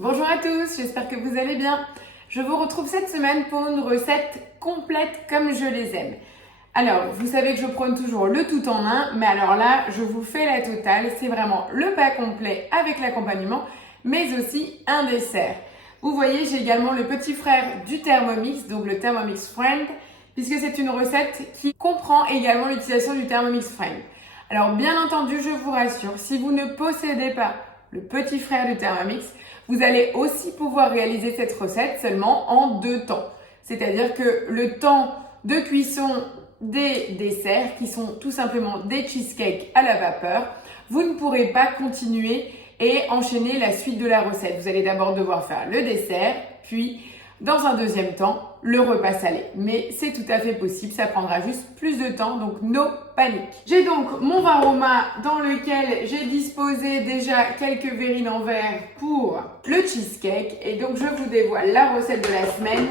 Bonjour à tous, j'espère que vous allez bien. Je vous retrouve cette semaine pour une recette complète comme je les aime. Alors, vous savez que je prône toujours le tout en un, mais alors là, je vous fais la totale. C'est vraiment le pas complet avec l'accompagnement, mais aussi un dessert. Vous voyez, j'ai également le petit frère du Thermomix, donc le Thermomix Friend, puisque c'est une recette qui comprend également l'utilisation du Thermomix Friend. Alors, bien entendu, je vous rassure, si vous ne possédez pas le petit frère du Thermomix, vous allez aussi pouvoir réaliser cette recette seulement en 2 temps. C'est-à-dire que le temps de cuisson des desserts, qui sont tout simplement des cheesecakes à la vapeur, vous ne pourrez pas continuer et enchaîner la suite de la recette. Vous allez d'abord devoir faire le dessert, puis dans un deuxième temps, le repas salé. Mais c'est tout à fait possible, ça prendra juste plus de temps, donc no panique. J'ai donc mon Varoma dans lequel j'ai disposé déjà quelques verrines en verre pour le cheesecake. Et donc je vous dévoile la recette de la semaine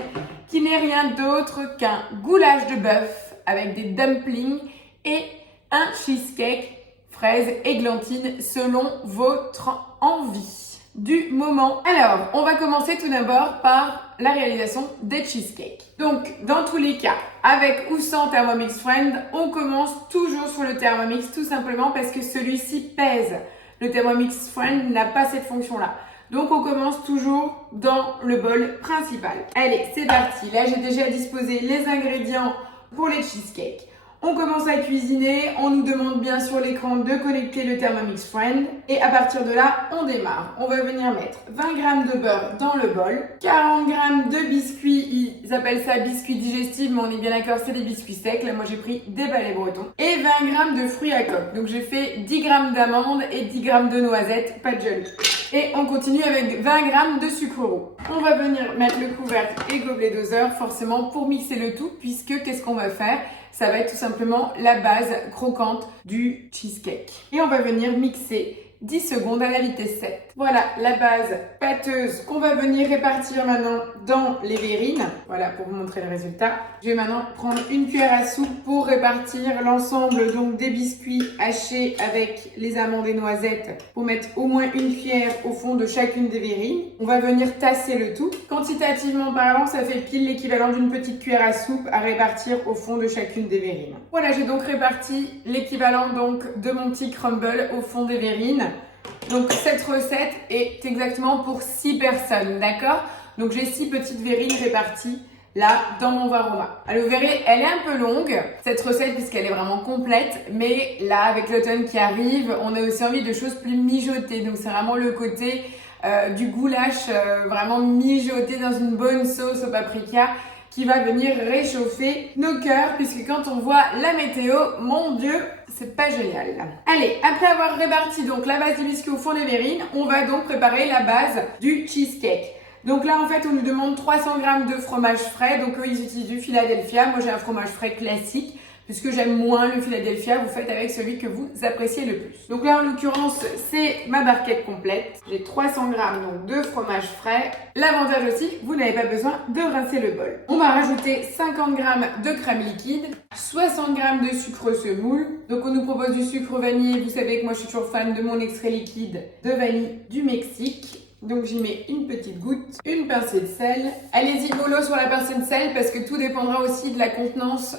qui n'est rien d'autre qu'un goulash de bœuf avec des dumplings et un cheesecake fraises, églantines selon votre envie du moment. Alors, on va commencer tout d'abord par la réalisation des cheesecakes. Donc, dans tous les cas, avec ou sans Thermomix Friend, on commence toujours sur le Thermomix, tout simplement parce que celui-ci pèse. Le Thermomix Friend n'a pas cette fonction-là. Donc, on commence toujours dans le bol principal. Allez, c'est parti. Là, j'ai déjà disposé les ingrédients pour les cheesecakes. On commence à cuisiner, on nous demande bien sur l'écran de connecter le Thermomix Friend et à partir de là, on démarre. On va venir mettre 20 g de beurre dans le bol, 40 g de biscuits, ils appellent ça biscuits digestifs, mais on est bien d'accord, c'est des biscuits secs. Là, moi, j'ai pris des balais bretons et 20 g de fruits à coque. Donc, j'ai fait 10 g d'amandes et 10 g de noisettes, pas de gel. Et on continue avec 20 g de sucre roux. On va venir mettre le couvercle et gobelet doseur forcément pour mixer le tout puisque qu'est-ce qu'on va faire? Ça va être tout simplement la base croquante du cheesecake. Et on va venir mixer 10 secondes à la vitesse 7. Voilà la base pâteuse qu'on va venir répartir maintenant dans les verrines. Voilà pour vous montrer le résultat. Je vais maintenant prendre une cuillère à soupe pour répartir l'ensemble donc des biscuits hachés avec les amandes et noisettes pour mettre au moins une cuillère au fond de chacune des verrines. On va venir tasser le tout. Quantitativement parlant, ça fait pile l'équivalent d'une petite cuillère à soupe à répartir au fond de chacune des verrines. Voilà, j'ai donc réparti l'équivalent donc de mon petit crumble au fond des verrines. Donc cette recette est exactement pour 6 personnes, d'accord? Donc j'ai 6 petites verrines réparties là dans mon Varoma. Alors vous verrez, elle est un peu longue cette recette puisqu'elle est vraiment complète, mais là avec l'automne qui arrive, on a aussi envie de choses plus mijotées. Donc c'est vraiment le côté du goulash vraiment mijoté dans une bonne sauce au paprika qui va venir réchauffer nos cœurs puisque quand on voit la météo, mon Dieu, c'est pas génial. Allez, après avoir réparti donc la base des biscuits au fond des verrines, on va donc préparer la base du cheesecake. Donc là, en fait, on nous demande 300 g de fromage frais. Donc eux, ils utilisent du Philadelphia. Moi, j'ai un fromage frais classique. Puisque j'aime moins le Philadelphia, vous faites avec celui que vous appréciez le plus. Donc là, en l'occurrence, c'est ma barquette complète. J'ai 300 g donc de fromage frais. L'avantage aussi, vous n'avez pas besoin de rincer le bol. On va rajouter 50 g de crème liquide, 60 g de sucre semoule. Donc on nous propose du sucre vanillé. Vous savez que moi, je suis toujours fan de mon extrait liquide de vanille du Mexique. Donc j'y mets une pet 'goutte, une pincée de sel. Allez-y mollo sur la pincée de sel parce que tout dépendra aussi de la contenance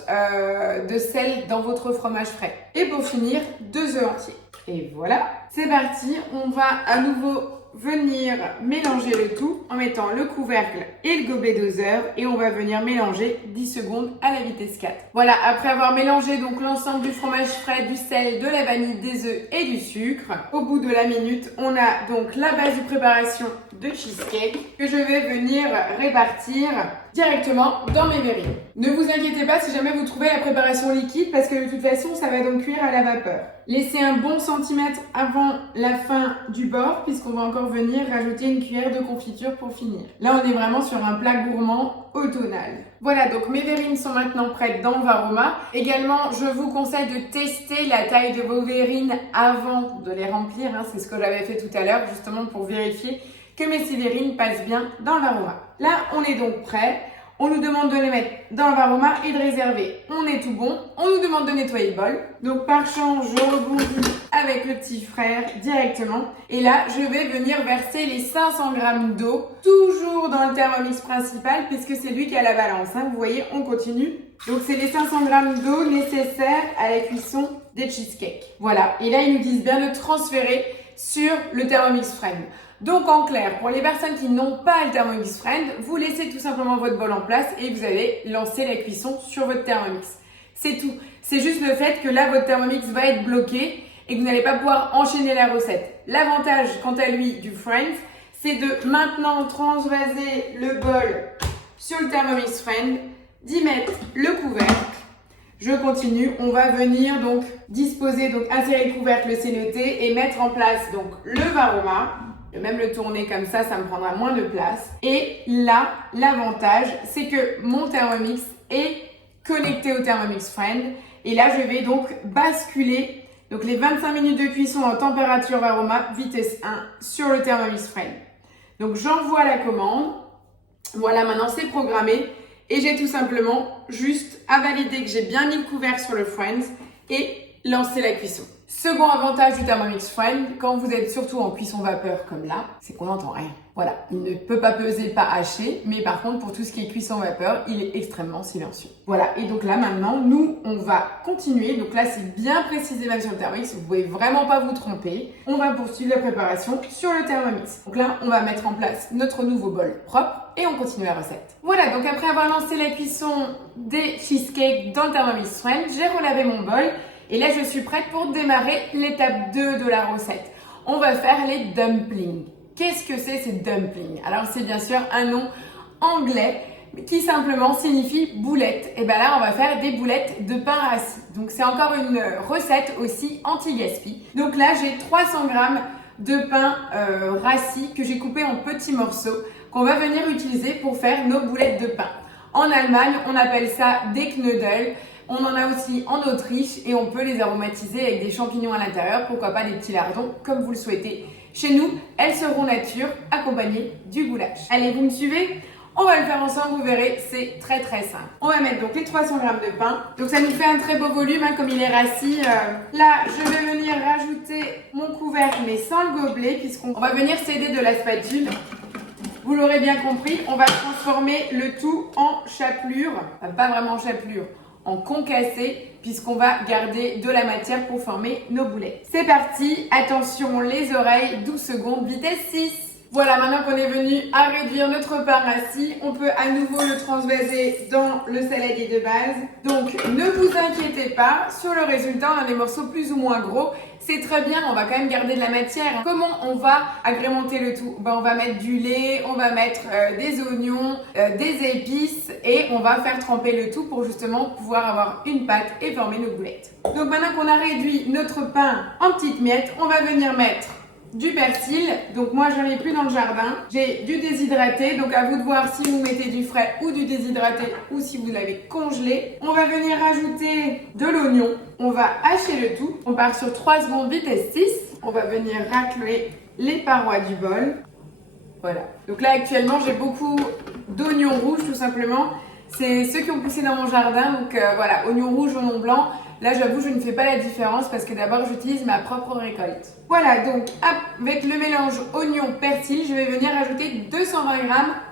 de sel dans votre fromage frais. Et pour finir, 2 œufs entiers. Et voilà, c'est parti. On va à nouveau venir mélanger le tout en mettant le couvercle et le gobelet doseur et on va venir mélanger 10 secondes à la vitesse 4. Voilà, après avoir mélangé donc l'ensemble du fromage frais, du sel, de la vanille, des œufs et du sucre, au bout de la minute, on a donc la base de préparation de cheesecake que je vais venir répartir directement dans mes verrines. Ne vous inquiétez pas si jamais vous trouvez la préparation liquide parce que de toute façon, ça va donc cuire à la vapeur. Laissez un bon centimètre avant la fin du bord puisqu'on va encore venir rajouter une cuillère de confiture pour finir. Là, on est vraiment sur un plat gourmand automnal. Voilà, donc mes verrines sont maintenant prêtes dans le Varoma. Également, je vous conseille de tester la taille de vos verrines avant de les remplir. C'est ce que j'avais fait tout à l'heure justement pour vérifier que mes 6 verrines passent bien dans le Varoma. Là, on est donc prêt. On nous demande de les mettre dans le varoma et de réserver. On est tout bon. On nous demande de nettoyer le bol. Donc par chance, je rebondis avec le petit frère directement. Et là, je vais venir verser les 500 g d'eau, toujours dans le Thermomix principal, puisque c'est lui qui a la balance. Hein. Vous voyez, on continue. Donc c'est les 500 g d'eau nécessaires à la cuisson des cheesecakes. Voilà. Et là, ils nous disent bien de transférer sur le Thermomix Friend. Donc en clair, pour les personnes qui n'ont pas le Thermomix Friend, vous laissez tout simplement votre bol en place et vous allez lancer la cuisson sur votre Thermomix. C'est tout. C'est juste le fait que là, votre Thermomix va être bloqué et que vous n'allez pas pouvoir enchaîner la recette. L'avantage, quant à lui, du Friend, c'est de maintenant transvaser le bol sur le Thermomix Friend, d'y mettre le couvercle. Je continue, on va venir donc disposer, donc insérer le couvercle, c'est noté, et mettre en place donc le varoma. Je vais même le tourner comme ça me prendra moins de place. Et là, l'avantage, c'est que mon Thermomix est connecté au Thermomix Friend. Et là, je vais donc basculer donc les 25 minutes de cuisson en température varoma, vitesse 1, sur le Thermomix Friend. Donc j'envoie la commande. Voilà, maintenant c'est programmé. Et j'ai tout simplement juste à valider que j'ai bien mis le couvercle sur le Friends et lancer la cuisson. Second avantage du Thermomix Friend, quand vous êtes surtout en cuisson vapeur comme là, c'est qu'on n'entend rien. Voilà, il ne peut pas peser, pas hacher, mais par contre pour tout ce qui est cuisson vapeur, il est extrêmement silencieux. Voilà, et donc là maintenant, nous on va continuer. Donc là c'est bien précisé même sur le Thermomix, vous pouvez vraiment pas vous tromper. On va poursuivre la préparation sur le Thermomix. Donc là on va mettre en place notre nouveau bol propre et on continue la recette. Voilà, donc après avoir lancé la cuisson des cheesecakes dans le Thermomix Friend, j'ai relavé mon bol. Et là, je suis prête pour démarrer l'étape 2 de la recette. On va faire les dumplings. Qu'est-ce que c'est ces dumplings? Alors, c'est bien sûr un nom anglais qui simplement signifie boulette. Et bien là, on va faire des boulettes de pain rassis. Donc, c'est encore une recette aussi anti-gaspi. Donc là, j'ai 300 g de pain rassis que j'ai coupé en petits morceaux qu'on va venir utiliser pour faire nos boulettes de pain. En Allemagne, on appelle ça des Knödel. On en a aussi en Autriche et on peut les aromatiser avec des champignons à l'intérieur, pourquoi pas des petits lardons, comme vous le souhaitez. Chez nous, elles seront nature, accompagnées du goulash. Allez, vous me suivez? On va le faire ensemble, vous verrez, c'est très très simple. On va mettre donc les 300 g de pain. Donc ça nous fait un très beau volume, hein, comme il est rassis. Là, je vais venir rajouter mon couvercle, mais sans le gobelet, puisqu'on va venir s'aider de la spatule. Vous l'aurez bien compris, on va transformer le tout en chapelure. Enfin, pas vraiment en chapelure, en concassé, puisqu'on va garder de la matière pour former nos boulettes. C'est parti, attention les oreilles, 12 secondes, vitesse 6. Voilà, maintenant qu'on est venu à réduire notre pain rassis, on peut à nouveau le transvaser dans le saladier de base. Donc ne vous inquiétez pas, sur le résultat, on a des morceaux plus ou moins gros. C'est très bien, on va quand même garder de la matière. Comment on va agrémenter le tout? On va mettre du lait, on va mettre des oignons, des épices et on va faire tremper le tout pour justement pouvoir avoir une pâte et former nos boulettes. Donc maintenant qu'on a réduit notre pain en petites miettes, on va venir mettre du persil. Donc moi j'en ai plus dans le jardin. J'ai du déshydraté, donc à vous de voir si vous mettez du frais ou du déshydraté ou si vous l'avez congelé. On va venir rajouter de l'oignon. On va hacher le tout. On part sur 3 secondes, vitesse 6. On va venir racler les parois du bol. Voilà. Donc là actuellement j'ai beaucoup d'oignons rouges tout simplement. C'est ceux qui ont poussé dans mon jardin. Donc voilà, oignons rouges, oignons blancs. Là, j'avoue, je ne fais pas la différence parce que d'abord, j'utilise ma propre récolte. Voilà, donc avec le mélange oignon-persil, je vais venir ajouter 220 g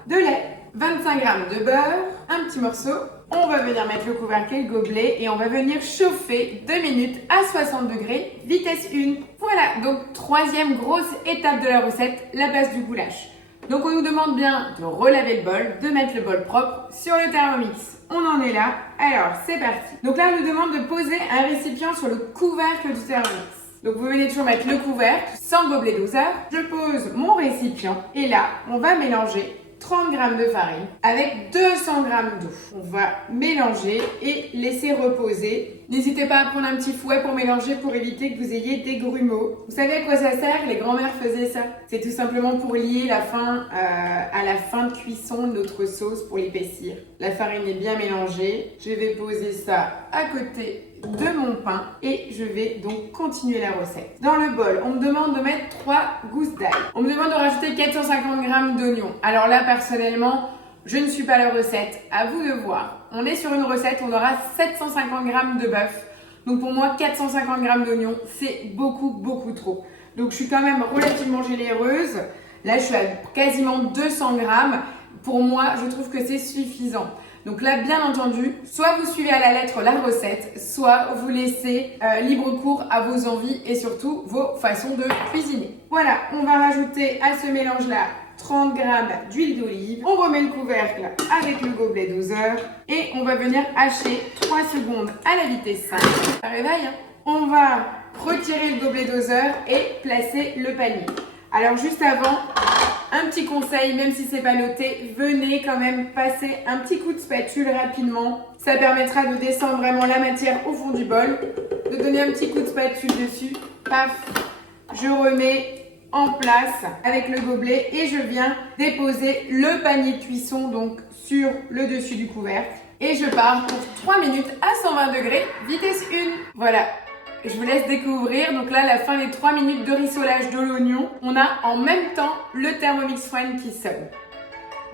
de lait, 25 g de beurre, un petit morceau. On va venir mettre le couvercle et le gobelet et on va venir chauffer 2 minutes à 60 degrés, vitesse 1. Voilà, donc troisième grosse étape de la recette, la base du goulash. Donc on nous demande bien de relaver le bol, de mettre le bol propre sur le Thermomix. On en est là, alors c'est parti. Donc là on nous demande de poser un récipient sur le couvercle du Thermomix. Donc vous venez toujours mettre le couvercle sans gobelet doseur. Je pose mon récipient et là on va mélanger 30 g de farine avec 200 g d'eau. On va mélanger et laisser reposer. N'hésitez pas à prendre un petit fouet pour mélanger pour éviter que vous ayez des grumeaux. Vous savez à quoi ça sert? Les grands-mères faisaient ça. C'est tout simplement pour lier la fin à la fin de cuisson de notre sauce pour l'épaissir. La farine est bien mélangée. Je vais poser ça à côté de mon pain et je vais donc continuer la recette. Dans le bol, on me demande de mettre 3 gousses d'ail. On me demande de rajouter 450 g d'oignons. Alors là, personnellement, Je ne suis pas la recette, à vous de voir. On est sur une recette, on aura 750 g de bœuf. Donc pour moi, 450 g d'oignons, c'est beaucoup trop. Donc je suis quand même relativement généreuse. Là, je suis à quasiment 200 g. Pour moi, je trouve que c'est suffisant. Donc là, bien entendu, soit vous suivez à la lettre la recette, soit vous laissez libre cours à vos envies et surtout vos façons de cuisiner. Voilà, on va rajouter à ce mélange-là 30 g d'huile d'olive. On remet le couvercle avec le gobelet doseur et on va venir hacher 3 secondes à la vitesse 5. Ça réveille, hein? On va retirer le gobelet doseur et placer le panier. Alors juste avant, un petit conseil, même si c'est pas noté, venez quand même passer un petit coup de spatule rapidement. Ça permettra de descendre vraiment la matière au fond du bol, de donner un petit coup de spatule dessus. Paf, je remets en place avec le gobelet et je viens déposer le panier de cuisson donc sur le dessus du couvercle. Et je pars pour 3 minutes à 120 degrés, vitesse 1. Voilà. Je vous laisse découvrir. Donc là, à la fin des 3 minutes de rissolage de l'oignon, on a en même temps le Thermomix Friend qui sonne.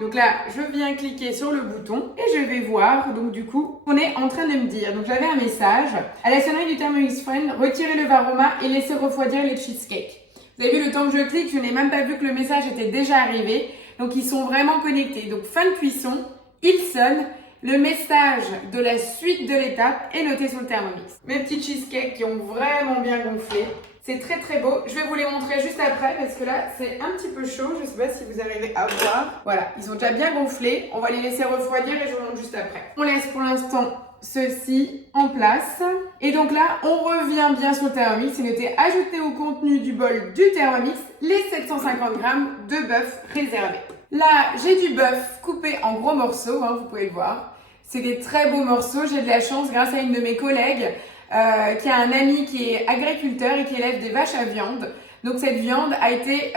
Donc là, je viens cliquer sur le bouton et je vais voir. Donc du coup, on est en train de me dire. Donc j'avais un message. À la sonnerie du Thermomix Friend, retirez le Varoma et laissez refroidir les cheesecakes. Vous avez vu, le temps que je clique, je n'ai même pas vu que le message était déjà arrivé. Donc ils sont vraiment connectés. Donc fin de cuisson, il sonne. Le message de la suite de l'étape est noté sur le Thermomix. Mes petits cheesecakes qui ont vraiment bien gonflé. C'est très beau. Je vais vous les montrer juste après parce que là, c'est un petit peu chaud. Je ne sais pas si vous arrivez à voir. Voilà, ils ont déjà bien gonflé. On va les laisser refroidir et je vous montre juste après. On laisse pour l'instant ceci en place. Et donc là, on revient bien sur le Thermomix. C'est noté ajouter au contenu du bol du Thermomix les 750 g de bœuf réservé. Là, j'ai du bœuf coupé en gros morceaux, hein, vous pouvez le voir. C'est des très beaux morceaux. J'ai de la chance grâce à une de mes collègues qui a un ami qui est agriculteur et qui élève des vaches à viande. Donc cette viande a été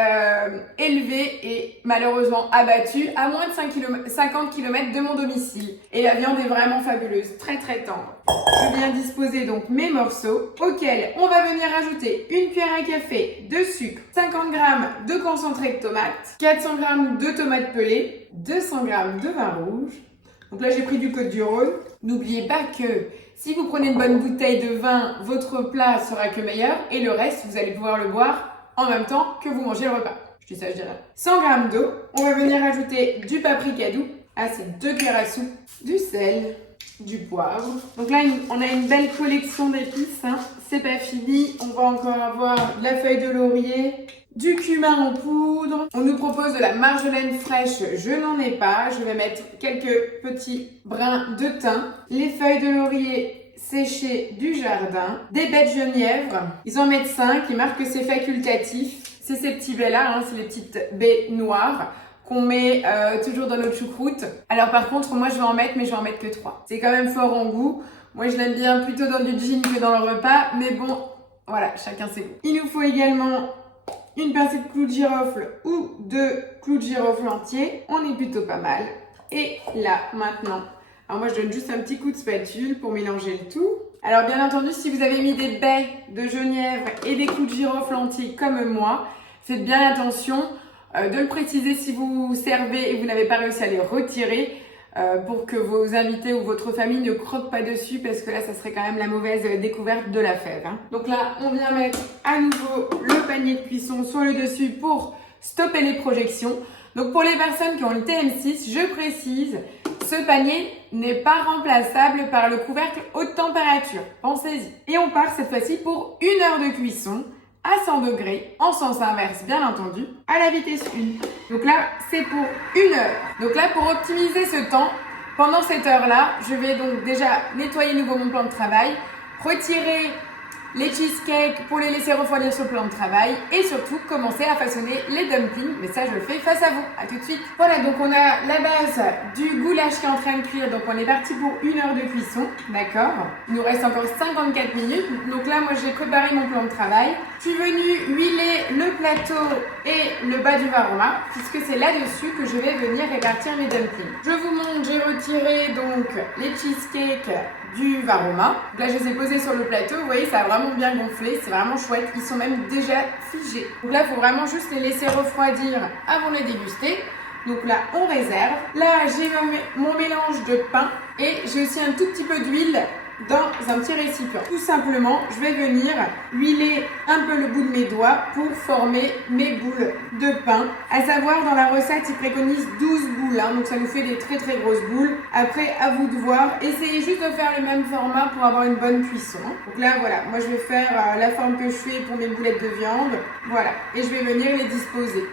élevée et malheureusement abattue à moins de 50 km de mon domicile. Et la viande est vraiment fabuleuse, très tendre. Je viens disposer donc mes morceaux auxquels on va venir ajouter une cuillère à café de sucre, 50 g de concentré de tomate, 400 g de tomates pelées, 200 g de vin rouge. Donc là, j'ai pris du Côtes-du-Rhône. N'oubliez pas que si vous prenez une bonne bouteille de vin, votre plat sera que meilleur et le reste, vous allez pouvoir le boire en même temps que vous mangez le repas. Je dis ça, je dirais. 100 g d'eau. On va venir ajouter du paprika doux. Ah, c'est 2 cuillères à soupe. Du sel, du poivre. Donc là, on a une belle collection d'épices. Hein. C'est pas fini. On va encore avoir de la feuille de laurier, du cumin en poudre. On nous propose de la marjolaine fraîche. Je n'en ai pas. Je vais mettre quelques petits brins de thym. Les feuilles de laurier séchées du jardin. Des baies de genièvre. Ils en mettent 5. Ils marquent que c'est facultatif. C'est ces petits baies-là. Hein. C'est les petites baies noires qu'on met toujours dans notre choucroute. Alors par contre, moi je vais en mettre, mais je vais en mettre que 3. C'est quand même fort en goût. Moi je l'aime bien plutôt dans du gin que dans le repas. Mais bon, voilà, chacun ses goûts. Il nous faut également une pincée de clous de girofle ou 2 clous de girofle entiers. On est plutôt pas mal. Et là, maintenant, alors moi je donne juste un petit coup de spatule pour mélanger le tout. Alors bien entendu, si vous avez mis des baies de genièvre et des clous de girofle entiers comme moi, faites bien attention de le préciser si vous servez et vous n'avez pas réussi à les retirer pour que vos invités ou votre famille ne croquent pas dessus parce que là, ça serait quand même la mauvaise découverte de la fève. Hein. Donc là, on vient mettre à nouveau le panier de cuisson sur le dessus pour stopper les projections. Donc pour les personnes qui ont le TM6, je précise, ce panier n'est pas remplaçable par le couvercle haute température. Pensez-y. Et on part cette fois-ci pour 1 heure de cuisson à 100 degrés, en sens inverse bien entendu, à la vitesse 1. Donc là, c'est pour 1 heure. Donc là, pour optimiser ce temps, pendant cette heure-là, je vais donc déjà nettoyer nouveau mon plan de travail, retirer les cheesecakes pour les laisser refroidir sur le plan de travail et surtout commencer à façonner les dumplings. Mais ça, je le fais face à vous. À tout de suite. Voilà, donc on a la base du goulash qui est en train de cuire. Donc on est parti pour 1 heure de cuisson. D'accord. Il nous reste encore 54 minutes. Donc là, moi, j'ai préparé mon plan de travail. Je suis venue huiler le plateau et le bas du Varoma puisque c'est là-dessus que je vais venir répartir mes dumplings. Je vous montre, j'ai retiré donc les cheesecakes du Varoma. Là, je les ai posés sur le plateau. Vous voyez, ça a vraiment bien gonflé. C'est vraiment chouette. Ils sont même déjà figés. Donc là, il faut vraiment juste les laisser refroidir avant de les déguster. Donc là, on réserve. Là, j'ai mon mélange de pain et j'ai aussi un tout petit peu d'huile dans un petit récipient. Tout simplement, je vais venir huiler un peu le bout de mes doigts pour former mes boules de pain. À savoir, dans la recette, ils préconisent 12 boules, hein, donc ça nous fait des très très grosses boules. Après, à vous de voir. Essayez juste de faire le même format pour avoir une bonne cuisson. Donc là, voilà, moi je vais faire la forme que je fais pour mes boulettes de viande. Voilà, et je vais venir les disposer.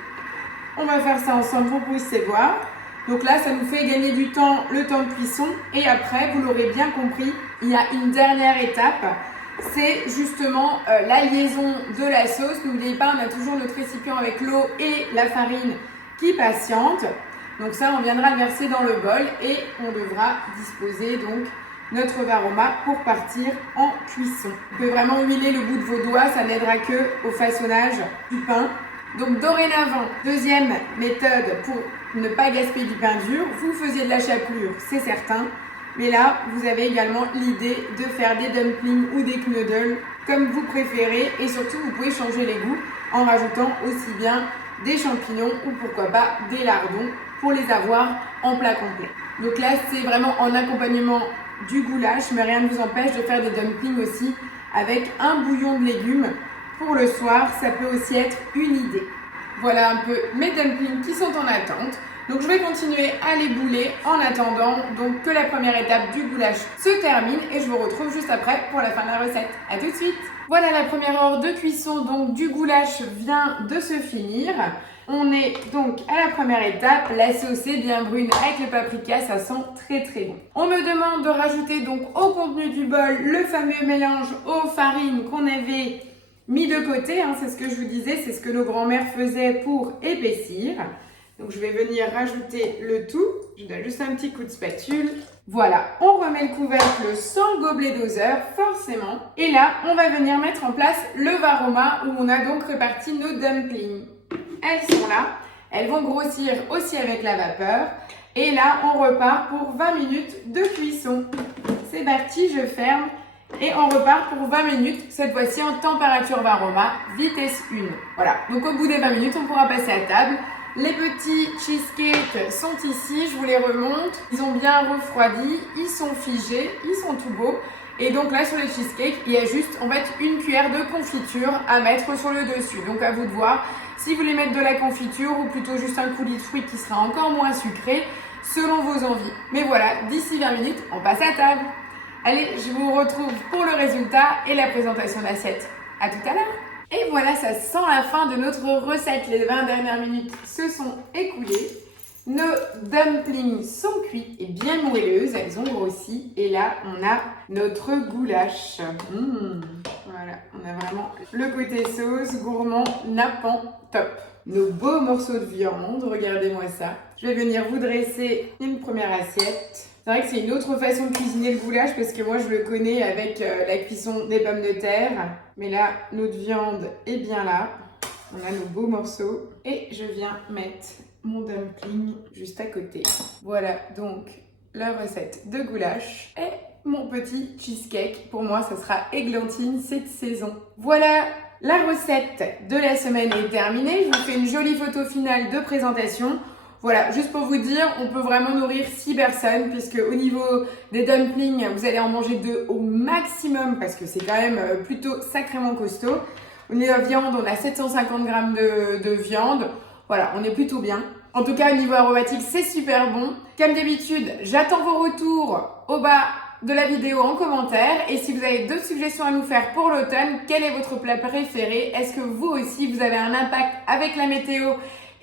On va faire ça ensemble pour que vous puissiez voir. Donc là, ça nous fait gagner du temps, le temps de cuisson. Et après, vous l'aurez bien compris, il y a une dernière étape. C'est justement la liaison de la sauce. N'oubliez pas, on a toujours notre récipient avec l'eau et la farine qui patiente. Donc ça, on viendra le verser dans le bol et on devra disposer donc notre varoma pour partir en cuisson. Vous pouvez vraiment huiler le bout de vos doigts, ça n'aidera que au façonnage du pain. Donc dorénavant, deuxième méthode pour ne pas gaspiller du pain dur, vous faisiez de la chapelure, c'est certain. Mais là, vous avez également l'idée de faire des dumplings ou des knuddels comme vous préférez. Et surtout, vous pouvez changer les goûts en rajoutant aussi bien des champignons ou pourquoi pas des lardons pour les avoir en plat complet. Donc là, c'est vraiment en accompagnement du goulash, mais rien ne vous empêche de faire des dumplings aussi avec un bouillon de légumes. Pour le soir, ça peut aussi être une idée. Voilà un peu mes dumplings qui sont en attente. Donc je vais continuer à les bouler en attendant donc que la première étape du goulash se termine et je vous retrouve juste après pour la fin de la recette. A tout de suite. Voilà, la première heure de cuisson donc du goulash vient de se finir. On est donc à la première étape, la sauce est bien brune avec le paprika, ça sent très très bon. On me demande de rajouter donc au contenu du bol le fameux mélange aux farines qu'on avait mis de côté, hein, c'est ce que je vous disais, c'est ce que nos grands-mères faisaient pour épaissir. Donc je vais venir rajouter le tout, je donne juste un petit coup de spatule. Voilà, on remet le couvercle sans le gobelet doseur, forcément. Et là, on va venir mettre en place le varoma où on a donc réparti nos dumplings. Elles sont là, elles vont grossir aussi avec la vapeur. Et là, on repart pour 20 minutes de cuisson. C'est parti, je ferme. Et on repart pour 20 minutes, cette fois-ci en température varoma, vitesse 1. Voilà, donc au bout des 20 minutes, on pourra passer à table. Les petits cheesecakes sont ici, je vous les remonte. Ils ont bien refroidi, ils sont figés, ils sont tout beaux. Et donc là, sur les cheesecakes, il y a juste en fait une cuillère de confiture à mettre sur le dessus. Donc à vous de voir si vous voulez mettre de la confiture ou plutôt juste un coulis de fruits qui sera encore moins sucré, selon vos envies. Mais voilà, d'ici 20 minutes, on passe à table. Allez, je vous retrouve pour le résultat et la présentation d'assiette. À tout à l'heure. Et voilà, ça sent la fin de notre recette. Les 20 dernières minutes se sont écoulées. Nos dumplings sont cuits et bien moelleuses. Elles ont grossi. Et là, on a notre goulash. Voilà, on a vraiment le côté sauce, gourmand, nappant, top. Nos beaux morceaux de viande, regardez-moi ça. Je vais venir vous dresser une première assiette. C'est vrai que c'est une autre façon de cuisiner le goulash parce que moi je le connais avec la cuisson des pommes de terre. Mais là, notre viande est bien là. On a nos beaux morceaux. Et je viens mettre mon dumpling juste à côté. Voilà donc la recette de goulash et mon petit cheesecake. Pour moi, ça sera églantine cette saison. Voilà, la recette de la semaine est terminée. Je vous fais une jolie photo finale de présentation. Voilà, juste pour vous dire, on peut vraiment nourrir 6 personnes puisque au niveau des dumplings, vous allez en manger 2 au maximum parce que c'est quand même plutôt sacrément costaud. Au niveau de la viande, on a 750 grammes de viande. Voilà, on est plutôt bien. En tout cas, au niveau aromatique, c'est super bon. Comme d'habitude, j'attends vos retours au bas de la vidéo en commentaire. Et si vous avez d'autres suggestions à nous faire pour l'automne, quel est votre plat préféré? Est-ce que vous aussi, vous avez un impact avec la météo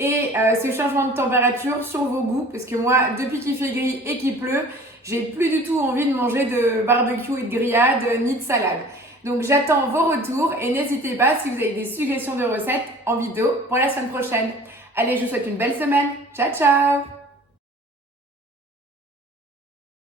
et ce changement de température sur vos goûts? Parce que moi, depuis qu'il fait gris et qu'il pleut, j'ai plus du tout envie de manger de barbecue et de grillade ni de salade. Donc j'attends vos retours et n'hésitez pas si vous avez des suggestions de recettes en vidéo pour la semaine prochaine. Allez, je vous souhaite une belle semaine. Ciao, ciao!